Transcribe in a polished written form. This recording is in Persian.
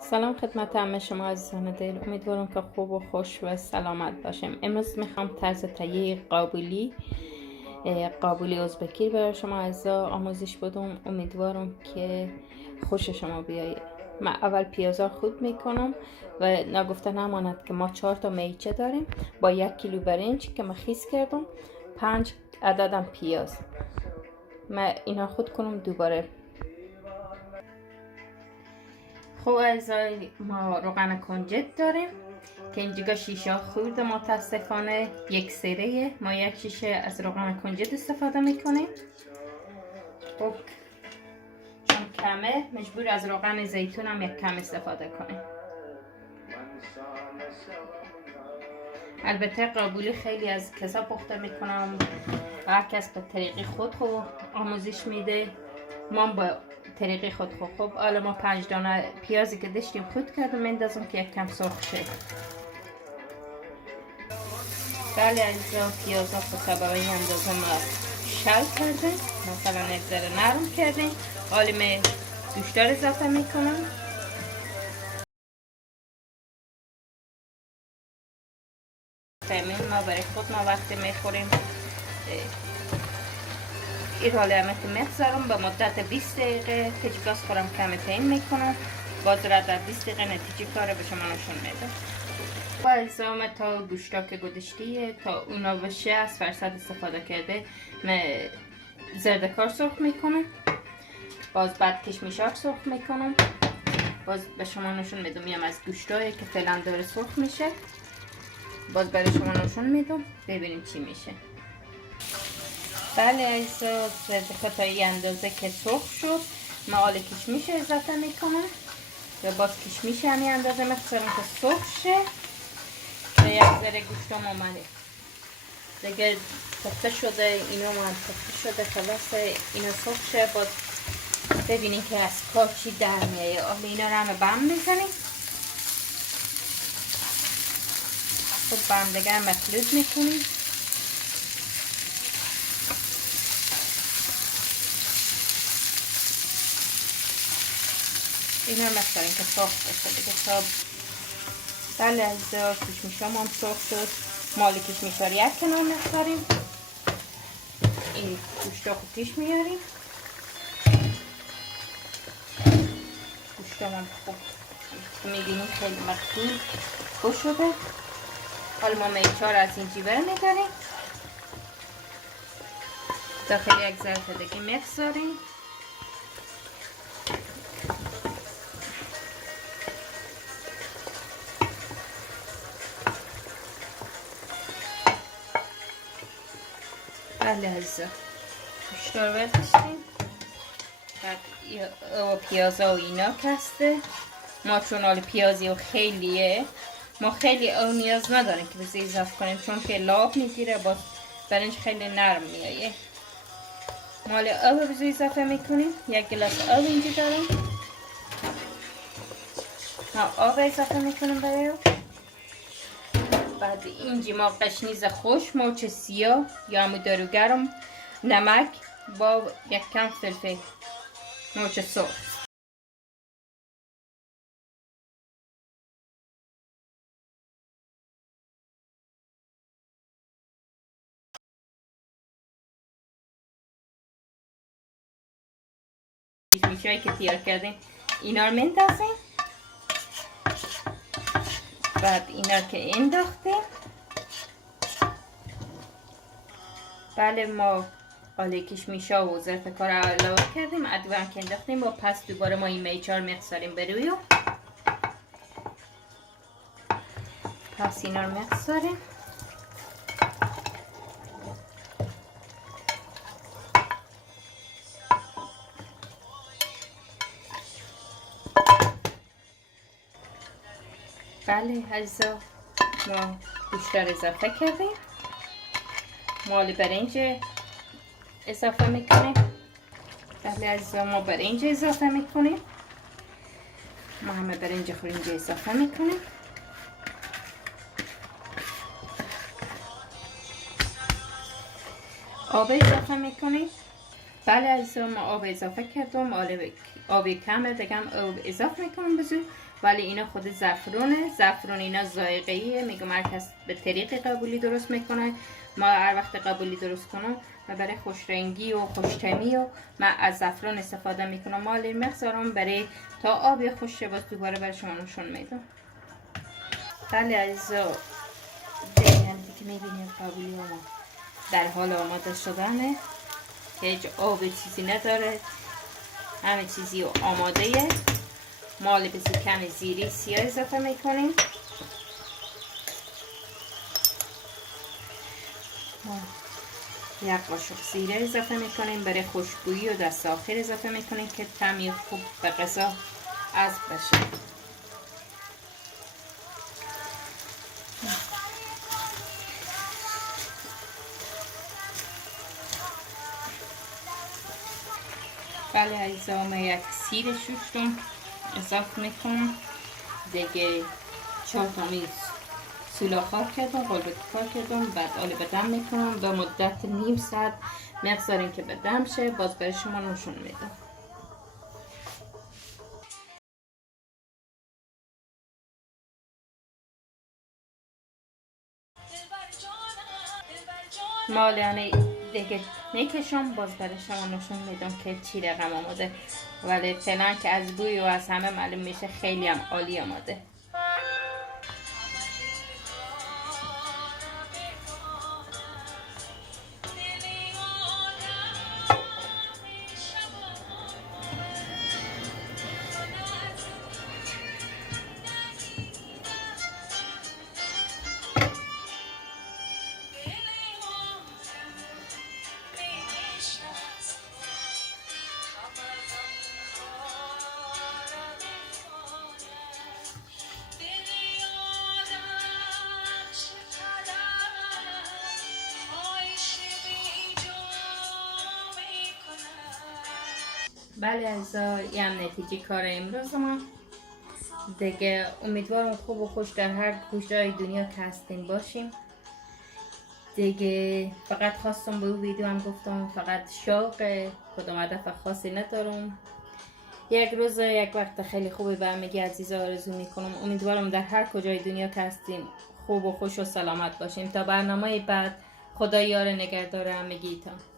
سلام خدمت همه شما عزیزان دل. امیدوارم که خوب و خوش و سلامت باشیم. امروز میخوام طرز تهیه قابلی ازبکی برای شما عزیزا آموزش بدم. امیدوارم که خوش شما بیاید. من اول پیازا خود میکنم و نگفته نماند که ما 4 تا میچه داریم. با 1 کیلو برنج که من خیس کردم 5 عددم پیاز من اینا خود کنم دوباره. خب عزیزای ما روغن کنجد داریم که اینجا شیشه خورده متاسفانه یک سره ما 1 شیشه از روغن کنجد استفاده میکنیم. خب چون کمه مجبور از روغن زیتون هم 1 کم استفاده کنیم. البته قابلی خیلی از کسا پخته میکنم و هر کس به طریق خود آموزش میده. ما با طریق خود خب حالا ما 5 دانه پیازی که داشتیم خود کردم میندازم که 1 کم سرخ شه. بله عزیزا پیازا خود به این اندازه ما شل کردیم، مثلا 1 ذره نرم کردیم. حالا من گوشتار اضافه میکنم. ما برای خود ما وقتی میخوریم این حالا همه که میگذارم به مدت 20 دقیقه تجگاز خورم کمی پین میکنم. باز را در 20 دقیقه نتیجه کار به شما نشون میدم. با الزام تا گوشتا که گذاشتیه تا اونا به 60% استفاده کرده من زردکار سرخ میکنم. باز بعد کشمیشاک سرخ میکنم. باز به شما نشون میدم میام از گوشتایی که فعلا داره سرخ میشه. باز برای شما نشون میدم ببینیم چی میشه. بله ایسا زردکار تا این اندازه که سرخ شد من آل کشمیش اضافه میکنم و باز کشمیش همین اندازه میخوام که سرخ شه و 1 ذره گوشتم آمده دیگه تفته شده. اینا من تفته شده خلاصه اینا سرخ شه. باز ببینید که از کار چی در میایه. آل اینا رو همه بم میزنیم. خب بم دیگه هم مخلوط میکنیم. اینا رو میخواریم که سرخ بشه دیگه تا بله عزیزا کشمیشام هم سرخ شد. مال کشمیشا رو 1 کنار میخواریم. این گوشتا خود پیش میاریم. گوشتا هم خوب میبینیم خیلی مخلوط خوش شده. حالا ما میچار از این جیبه میداریم داخل 1 ظرف دیگه میگذاریم. بله عزیزا گوشتا رو برداشتیم. بعد پیازا و اینا کسته ما چون حال پیازی و خیلیه ما خیلی او نیاز نداریم که بزی اضافه کنیم چون که لاب میگیره باز برنج خیلی نرم میایه. مال او بزی اضافه میکنیم. 1 گلاس آب اینجا دارم آب اضافه میکنیم برای او. بعد اینجا ما قشنیز خوش مرچ سیاه یا همون داروگرم نمک با 1 کم فلفل مرچ سرخ. کشمیشایی که تیار کردیم اینا رو میندازیم. بعد اینا که انداختیم بله ما آله کشمیشا و زرتکار رو علاوه کردیم. ادوان که انداختیم و پس دوباره ما این میچار میخساریم بروی و پس اینا رو میخساریم. بله عزیزا ما گوشتار اضافه کردیم. مال برنج اضافه میکنیم. بله عزیزا ما برنج اضافه میکنیم. ما همه برنج خود اینجا اضافه میکنیم. آب اضافه میکنیم. بله عزیزا ما آب اضافه کردم. آب کمه دیگه هم آب اضافه میکنم بزو ولی اینا خود زعفرونه. زعفرون اینا ذائقه‌ایه، میگم هر کس به طریق قبولی درست میکنه. ما هر وقت قبولی درست کنم و برای خوش رنگی و خوش طعمی و من از زعفرون استفاده میکنم. مالی مقدارم برای تا آب خوش شه، باز دوباره برای شما نشون میدم. بله عزیزا، دیگه میبینیم قبولی ما در حال آماده شدنه که هیچ آب چیزی نداره، همه چیزی آماده یه. مال بسی کمی زیری سیاه اضافه میکنیم. یک قاشق زیره اضافه میکنیم برای خوشبویی و دست آخر اضافه میکنیم که طعمی خوب به غذا از بشه. بله عزیزا، من یک سیر شوشتم اضافه میکنم. دیگه 4 تا میز سولاخ‌ها کردم، قلبت کار کردم. بعد آل بدم میکنم به مدت نیم ساعت مقدارین که بدم شه. باز برای شما نشون میدم. مالیانه دیگه میکشم، باز برای شما نشون میدم که چی رقم آماده. ولی فعلا که از بوی و از همه معلوم میشه خیلی هم عالی آماده. بله عزیزا، یه هم نتیجه کار امروز ما دیگه. امیدوارم خوب و خوش در هر گوشه دنیا که هستیم باشیم دیگه. فقط خواستم به ویدیو هم گفتم فقط شوق، کدام هدف خاصی ندارم. یک روز یک وقت خیلی خوبی به همگی عزیزا آرزو میکنم. امیدوارم در هر کجای دنیا که هستیم خوب و خوش و سلامت باشیم. تا برنامه بعد، خدا یار نگهدار همگی تا.